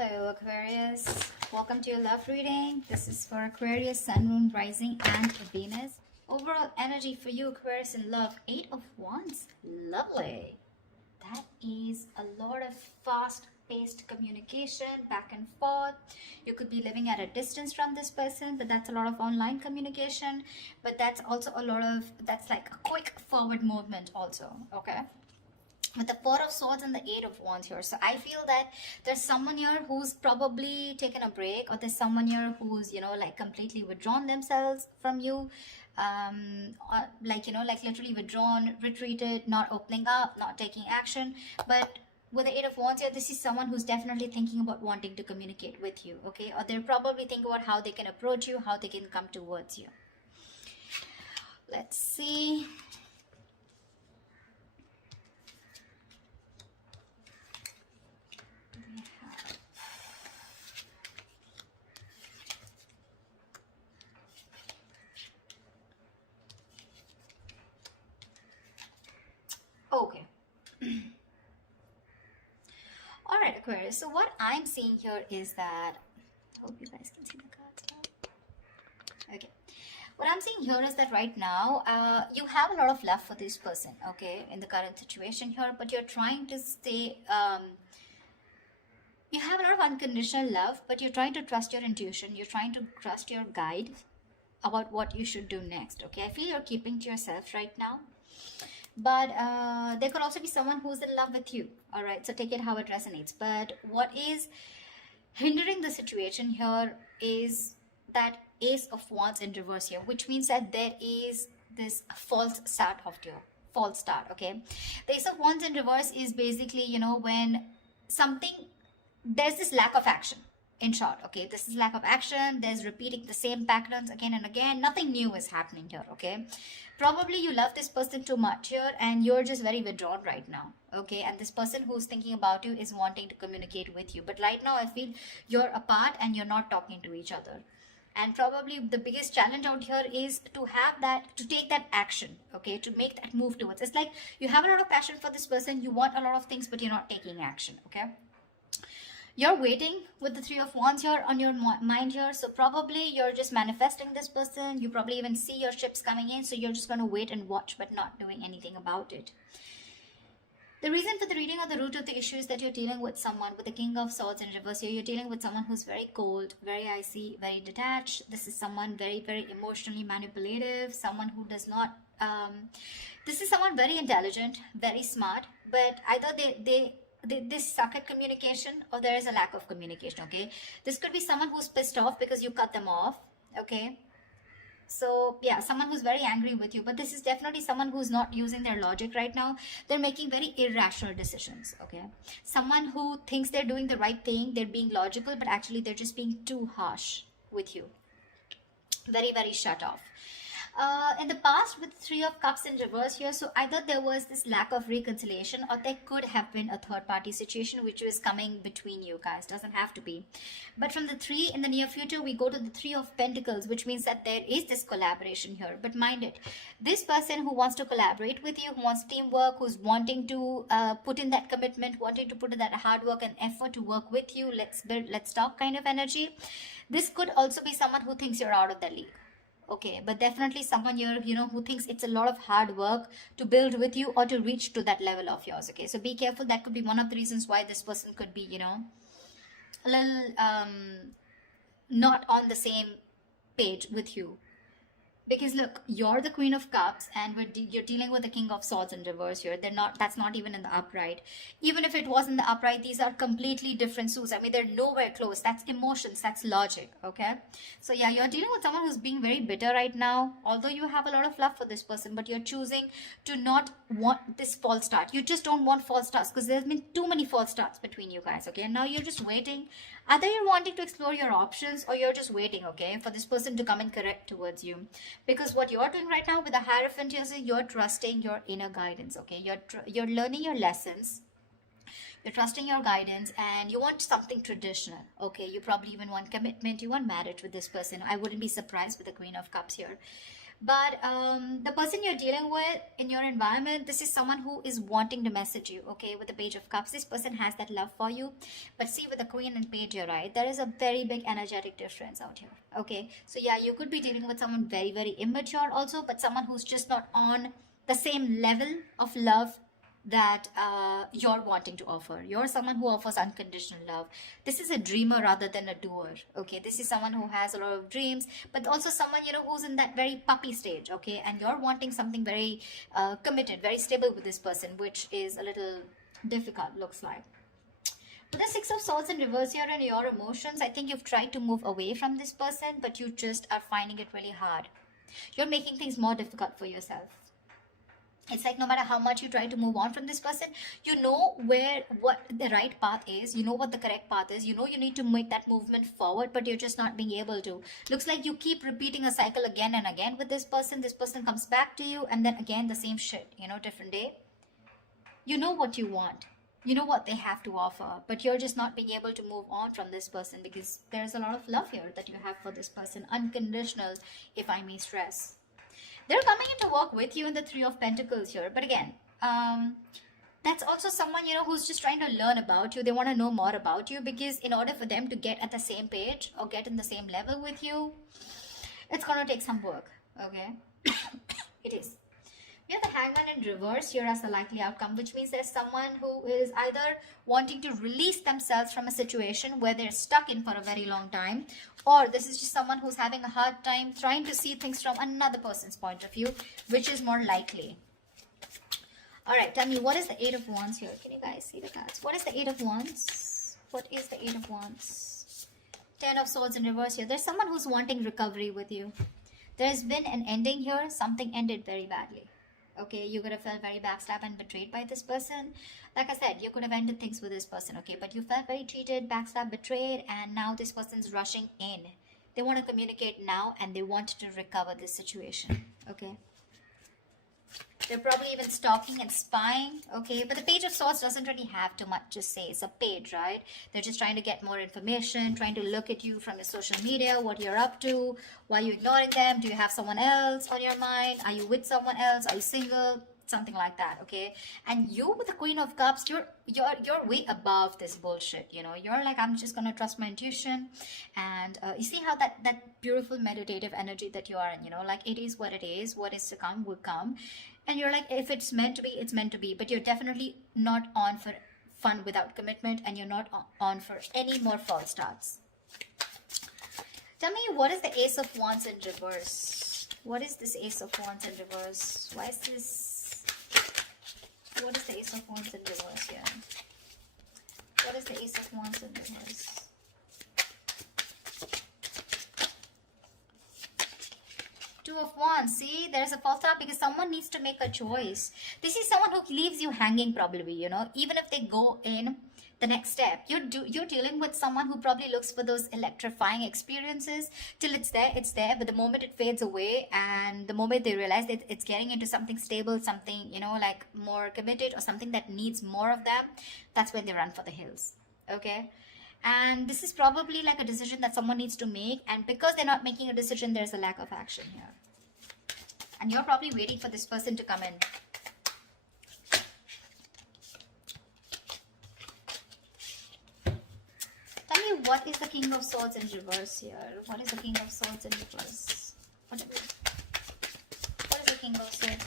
Hello Aquarius, welcome to your love reading. This is for Aquarius, Sun, Moon, Rising and Venus. Overall energy for you Aquarius in love, 8 of Wands. Lovely. That is a lot of fast paced communication back and forth. You could be living at a distance from this person, but that's a lot of online communication, but that's also a lot of, that's like a quick forward movement also. Okay, with the Four of Swords and the Eight of Wands here. So I feel that there's someone here who's probably taken a break, or there's someone here who's, like completely withdrawn themselves from you. Or like, like literally withdrawn, retreated, not opening up, not taking action. But with the Eight of Wands here, this is someone who's definitely thinking about wanting to communicate with you, okay? Or they're probably thinking about how they can approach you, how they can come towards you. Let's see. Okay. All right, Aquarius. So what I'm seeing here is that, I hope you guys can see the cards now. Okay. What I'm seeing here is that right now, you have a lot of love for this person, okay, in the current situation here, but you're trying to stay, you have a lot of unconditional love, but you're trying to trust your intuition. You're trying to trust your guide about what you should do next, okay? I feel you're keeping to yourself right now. But there could also be someone who's in love with you. All right, so take it how it resonates. But what is hindering the situation here is that Ace of Wands in reverse here, which means that there is this false start of your false start. Okay, the Ace of Wands in reverse is basically, when something, there's this lack of action. In short, okay, this is lack of action. There's repeating the same patterns again and again. Nothing new is happening here, okay? Probably you love this person too much here and you're just very withdrawn right now, okay? And this person who's thinking about you is wanting to communicate with you. But right now, I feel you're apart and you're not talking to each other. And probably the biggest challenge out here is to have that, to take that action, okay? To make that move towards. It's like you have a lot of passion for this person. You want a lot of things, but you're not taking action, okay? You're waiting with the Three of Wands here on your mind here. So probably you're just manifesting this person. You probably even see your ships coming in. So you're just going to wait and watch, but not doing anything about it. The reason for the reading or the root of the issue is that you're dealing with someone with the King of Swords in reverse here. You're dealing with someone who's very cold, very icy, very detached. This is someone very, very emotionally manipulative. Someone who does not... this is someone very intelligent, very smart. But either they suck at communication or there is a lack of communication, okay? This could be someone who's pissed off because you cut them off, okay? So yeah, someone who's very angry with you, but this is definitely someone who's not using their logic right now. They're making very irrational decisions, okay? Someone who thinks they're doing the right thing, they're being logical, but actually they're just being too harsh with you. Very, very shut off. In the past with Three of Cups in reverse here, so either there was this lack of reconciliation or there could have been a third party situation which was coming between you guys. Doesn't have to be. But from the three in the near future, we go to the Three of Pentacles, which means that there is this collaboration here. But mind it, this person who wants to collaborate with you, who wants teamwork, who's wanting to put in that commitment, wanting to put in that hard work and effort to work with you, let's build, let's talk kind of energy. This could also be someone who thinks you're out of the league. Okay, but definitely someone here, who thinks it's a lot of hard work to build with you or to reach to that level of yours. Okay, so be careful. That could be one of the reasons why this person could be, a little not on the same page with you. Because look, you're the Queen of Cups and you're dealing with the King of Swords in reverse here. That's not even in the upright. Even if it was in the upright, these are completely different suits. I mean, they're nowhere close. That's emotions, that's logic, okay? So yeah, you're dealing with someone who's being very bitter right now. Although you have a lot of love for this person, but you're choosing to not want this false start. You just don't want false starts because there's been too many false starts between you guys, okay? And now you're just waiting. Either you're wanting to explore your options or you're just waiting, okay, for this person to come and correct towards you. Because what you're doing right now with the Hierophant is you're trusting your inner guidance, okay? You're learning your lessons. You're trusting your guidance and you want something traditional, okay? You probably even want commitment. You want marriage with this person. I wouldn't be surprised with the Queen of Cups here. But the person you're dealing with in your environment, this is someone who is wanting to message you, okay? With the Page of Cups, this person has that love for you. But see, with the Queen and Page here, right, there is a very big energetic difference out here, okay? So yeah, you could be dealing with someone very, very immature also, but someone who's just not on the same level of love that you're wanting to offer. You're someone who offers unconditional love. This is a dreamer rather than a doer, okay? This is someone who has a lot of dreams, but also someone, you know, who's in that very puppy stage, okay? And you're wanting something very committed, very stable with this person, which is a little difficult, looks like. With the Six of Swords in reverse here and your emotions, I think you've tried to move away from this person, but you just are finding it really hard. You're making things more difficult for yourself. It's like no matter how much you try to move on from this person, you know what the right path is, you know what the correct path is, you know you need to make that movement forward, but you're just not being able to. Looks like you keep repeating a cycle again and again with this person. This person comes back to you, and then again the same shit, you know, different day. You know what you want, you know what they have to offer, but you're just not being able to move on from this person because there's a lot of love here that you have for this person, unconditional, if I may stress. They're coming in to work with you in the Three of Pentacles here. But again, that's also someone, you know, who's just trying to learn about you. They want to know more about you, because in order for them to get at the same page or get in the same level with you, it's going to take some work, okay? It is. We have the Hangman in reverse here as the likely outcome, which means there's someone who is either wanting to release themselves from a situation where they're stuck in for a very long time, or this is just someone who's having a hard time trying to see things from another person's point of view, which is more likely. All right, tell me, what is the Eight of Wands here? Can you guys see the cards? What is the Eight of Wands? What is the Eight of Wands? Ten of Swords in reverse here. There's someone who's wanting recovery with you. There's been an ending here. Something ended very badly. Okay, you could have felt very backstabbed and betrayed by this person. Like I said, you could have ended things with this person, okay? But you felt very cheated, backstabbed, betrayed, and now this person's rushing in. They want to communicate now, and they want to recover this situation, okay? They're probably even stalking and spying, okay? But the Page of Swords doesn't really have too much to say. It's a page, right? They're just trying to get more information, trying to look at you from your social media, what you're up to, why are you ignoring them, do you have someone else on your mind, are you with someone else, are you single, something like that, okay? And you with the Queen of Cups, you're way above this bullshit, you know? You're like, I'm just gonna trust my intuition. And you see how that beautiful meditative energy that you are in, you know, like it is what is to come will come. And you're like, if it's meant to be, it's meant to be. But you're definitely not on for fun without commitment, and you're not on for any more false starts. Tell me, what is the Ace of Wands in reverse? What is this Ace of Wands in reverse? Why is this? What is the Ace of Wands in reverse here? What is the Ace of Wands in reverse? Two of Wands. See, there's a false start because someone needs to make a choice. This is someone who leaves you hanging probably, you know, even if they go in the next step. You're dealing with someone who probably looks for those electrifying experiences. Till it's there, but the moment it fades away, and the moment they realize that it's getting into something stable, something, you know, like more committed, or something that needs more of them, that's when they run for the hills, okay? And this is probably like a decision that someone needs to make, and because they're not making a decision, there's a lack of action here. And you're probably waiting for this person to come in. Tell me, what is the King of Swords in reverse here? What is the King of Swords in reverse? What is the King of Swords?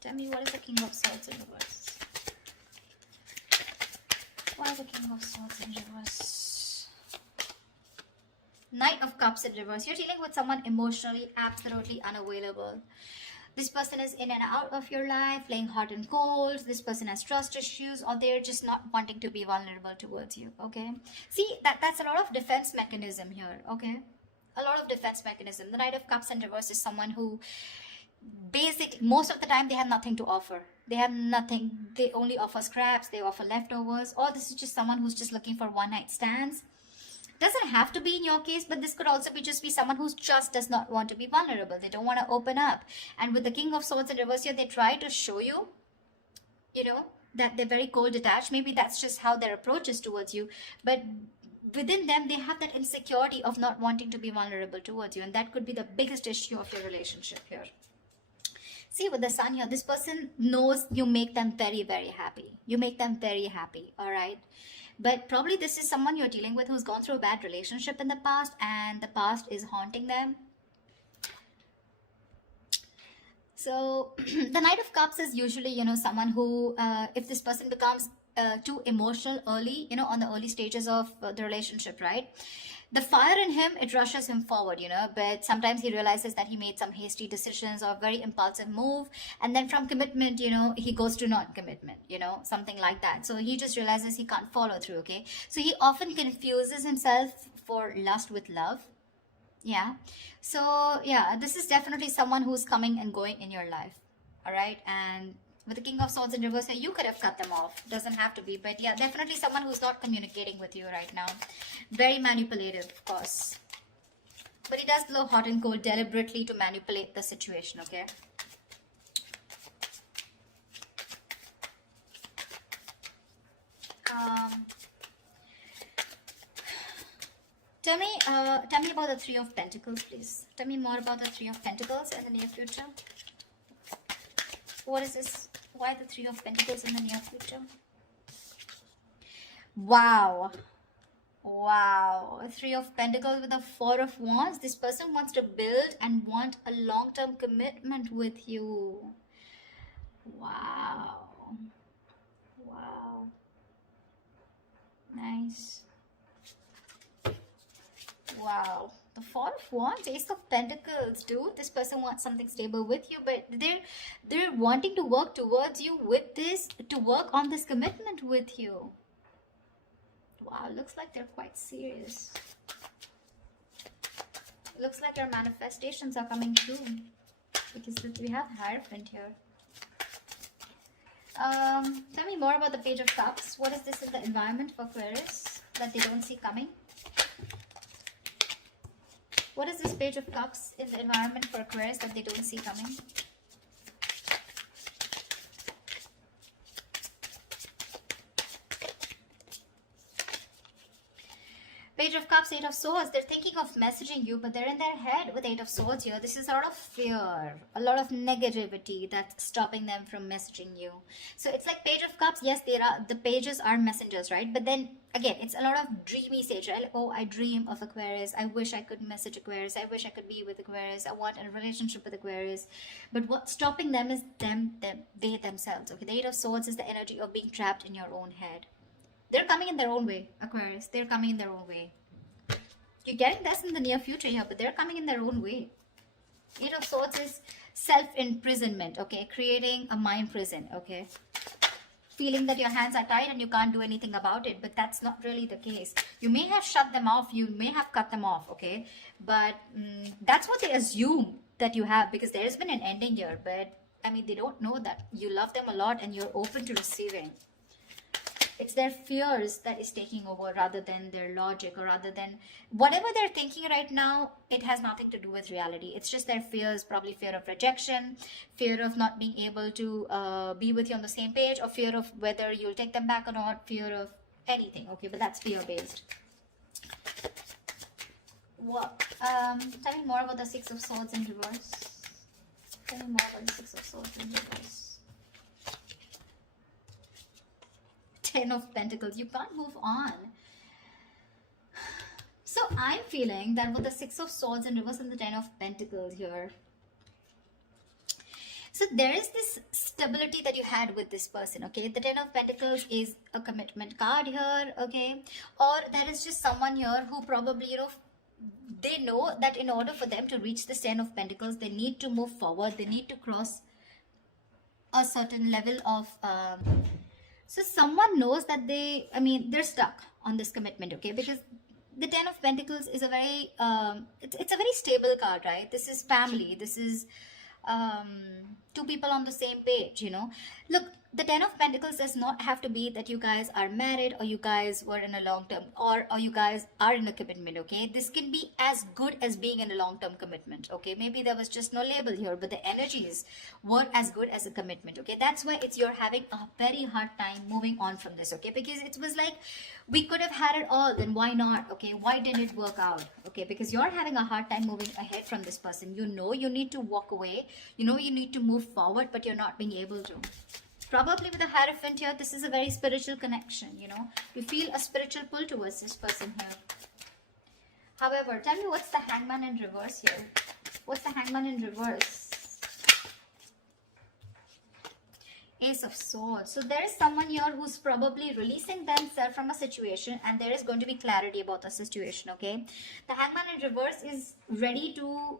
Tell me, what is the King of Swords in reverse? What is the King of Swords in reverse? Knight of Cups in reverse. You're dealing with someone emotionally absolutely unavailable. This person is in and out of your life, playing hot and cold. This person has trust issues, or they're just not wanting to be vulnerable towards you, okay? See, that's a lot of defense mechanism here, okay? A lot of defense mechanism. The Knight of Cups in reverse is someone who most of the time they have nothing to offer. They have nothing. They only offer scraps, they offer leftovers, or this is just someone who's just looking for one night stands. Doesn't have to be in your case, but this could also be someone who just does not want to be vulnerable. They don't want to open up. And with the King of Swords in reverse here, they try to show you, you know, that they're very cold detached. Maybe that's just how their approach is towards you, but within them, they have that insecurity of not wanting to be vulnerable towards you, and that could be the biggest issue of your relationship here. See, with the sun here, this person knows you make them very, very happy. You make them very happy, all right? But probably this is someone you're dealing with who's gone through a bad relationship in the past, and the past is haunting them. So the Knight of Cups is usually, someone who, if this person becomes too emotional early, on the early stages of the relationship, right? The fire in him, it rushes him forward, but sometimes he realizes that he made some hasty decisions or very impulsive move. And then from commitment, he goes to non-commitment, something like that. So he just realizes he can't follow through, okay? So he often confuses himself for lust with love. Yeah. So, yeah, this is definitely someone who's coming and going in your life. All right. And with the King of Swords in reverse, you could have cut them off. Doesn't have to be. But yeah, definitely someone who's not communicating with you right now. Very manipulative, of course. But he does blow hot and cold deliberately to manipulate the situation, okay? Tell me about the Three of Pentacles, please. Tell me more about the Three of Pentacles in the near future. What is this? Why the Three of Pentacles in the near future? Wow. Wow. Three of Pentacles with the Four of Wands. This person wants to build and want a long-term commitment with you. Wow. Wow. Nice. Wow. The Four of Wands, Ace of Pentacles, dude. This person wants something stable with you, but they're wanting to work towards you with this, to work on this commitment with you. Wow, looks like they're quite serious. Looks like your manifestations are coming true, because we have Hierophant here. Tell me more about the Page of Cups. What is this in the environment for Aquarius that they don't see coming? What is this Page of Cups in the environment for Aquarius that they don't see coming? Page of Cups, Eight of Swords. They're thinking of messaging you, but they're in their head with Eight of Swords here. This is a lot of fear, a lot of negativity that's stopping them from messaging you. So it's like Page of Cups. Yes, the pages are messengers, right? But then again, it's a lot of dreamy stage, right? Like, oh, I dream of Aquarius. I wish I could message Aquarius. I wish I could be with Aquarius. I want a relationship with Aquarius. But what's stopping them is they themselves. Okay, the Eight of Swords is the energy of being trapped in your own head. They're coming in their own way, Aquarius. They're coming in their own way. You're getting this in the near future here, but they're coming in their own way. Eight of Swords is self-imprisonment, okay? Creating a mind prison, okay? Feeling that your hands are tied and you can't do anything about it, but that's not really the case. You may have shut them off, you may have cut them off, okay? But that's what they assume that you have, because there's been an ending here, but I mean, they don't know that you love them a lot and you're open to receiving. It's their fears that is taking over rather than their logic, or rather than whatever they're thinking right now. It has nothing to do with reality. It's just their fears, probably fear of rejection, fear of not being able to be with you on the same page, or fear of whether you'll take them back or not, fear of anything. Okay, but that's fear based. What? Tell me more about the Six of Swords in reverse. Tell me more about the Six of Swords in reverse. Ten of Pentacles. You can't move on. So I'm feeling that with the Six of Swords in reverse and the Ten of Pentacles here, so there is this stability that you had with this person, okay? The Ten of Pentacles is a commitment card here, okay? Or there is just someone here who probably, they know that in order for them to reach this Ten of Pentacles, they need to move forward. They need to cross a certain level of... So someone knows that they're stuck on this commitment, okay? Because the Ten of Pentacles is a very, it's a very stable card, right? This is family. This is two people on the same page, you know. Look, the Ten of Pentacles does not have to be that you guys are married or you guys were in a long term, or you guys are in a commitment, okay? This can be as good as being in a long term commitment, okay? Maybe there was just no label here, but the energies were as good as a commitment, okay? That's why you're having a very hard time moving on from this, okay? Because it was like, we could have had it all, then why not, okay? Why didn't it work out, okay? Because you're having a hard time moving ahead from this person. You know you need to walk away, you know you need to move forward, but you're not being able to. Probably with the Hierophant here, this is a very spiritual connection, you know. You feel a spiritual pull towards this person here. However, tell me, what's the Hangman in reverse here? What's the Hangman in reverse? Ace of Swords. So there is someone here who's probably releasing themselves from a situation, and there is going to be clarity about the situation, okay? The Hangman in reverse is ready to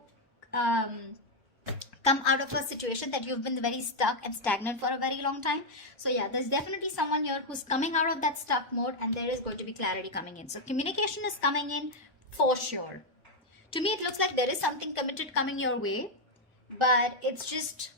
come out of a situation that you've been very stuck and stagnant for a very long time. So yeah, there's definitely someone here who's coming out of that stuck mode, and there is going to be clarity coming in. So communication is coming in for sure. To me, it looks like there is something committed coming your way, but it's just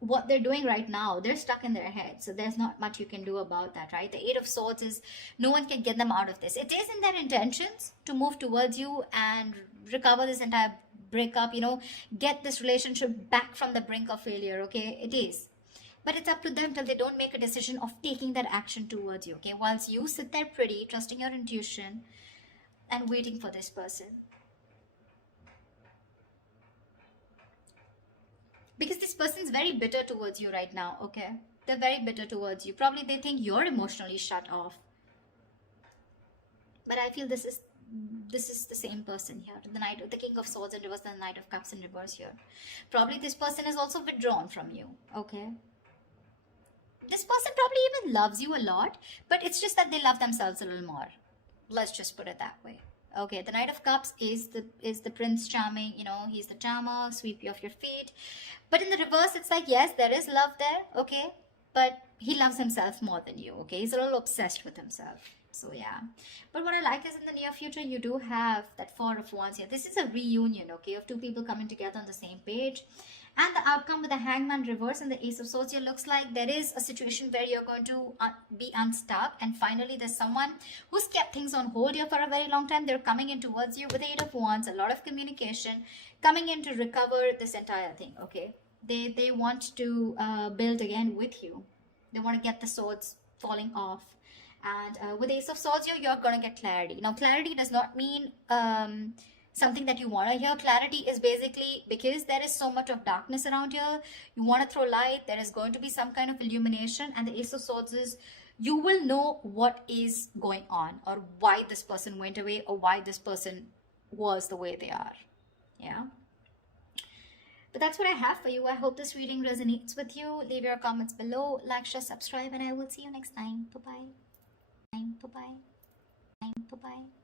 what they're doing right now. They're stuck in their head, so there's not much you can do about that, right? The Eight of Swords is, no one can get them out of this. It is in their intentions to move towards you and recover this entire breakup, you know, get this relationship back from the brink of failure, okay? It is, but it's up to them till they don't make a decision of taking that action towards you, okay? Whilst you sit there pretty, trusting your intuition and waiting for this person. Because this person's very bitter towards you right now, okay? They're very bitter towards you. Probably they think you're emotionally shut off. But I feel this is the same person here. The King of Swords in reverse, the Knight of Cups in reverse here. Probably this person is also withdrawn from you, okay? This person probably even loves you a lot, but it's just that they love themselves a little more. Let's just put it that way. Okay, the Knight of Cups is the Prince Charming, you know, he's the charmer, sweep you off your feet. But in the reverse, it's like, yes, there is love there, okay? But he loves himself more than you, okay? He's a little obsessed with himself. So yeah, but what I like is in the near future, you do have that Four of Wands here. This is a reunion, okay, of two people coming together on the same page. And the outcome with the Hangman reverse and the Ace of Swords here looks like there is a situation where you're going to be unstuck. And finally, there's someone who's kept things on hold here for a very long time. They're coming in towards you with the Eight of Wands, a lot of communication, coming in to recover this entire thing, okay? They want to build again with you. They want to get the swords falling off. And with Ace of Swords here, you're going to get clarity. Now, clarity does not mean something that you want to hear. Clarity is basically, because there is so much of darkness around here, you want to throw light. There is going to be some kind of illumination. And the Ace of Swords is, you will know what is going on, or why this person went away, or why this person was the way they are. Yeah. But that's what I have for you. I hope this reading resonates with you. Leave your comments below, like, share, subscribe, and I will see you next time. Bye-bye. Bye-bye. Bye-bye.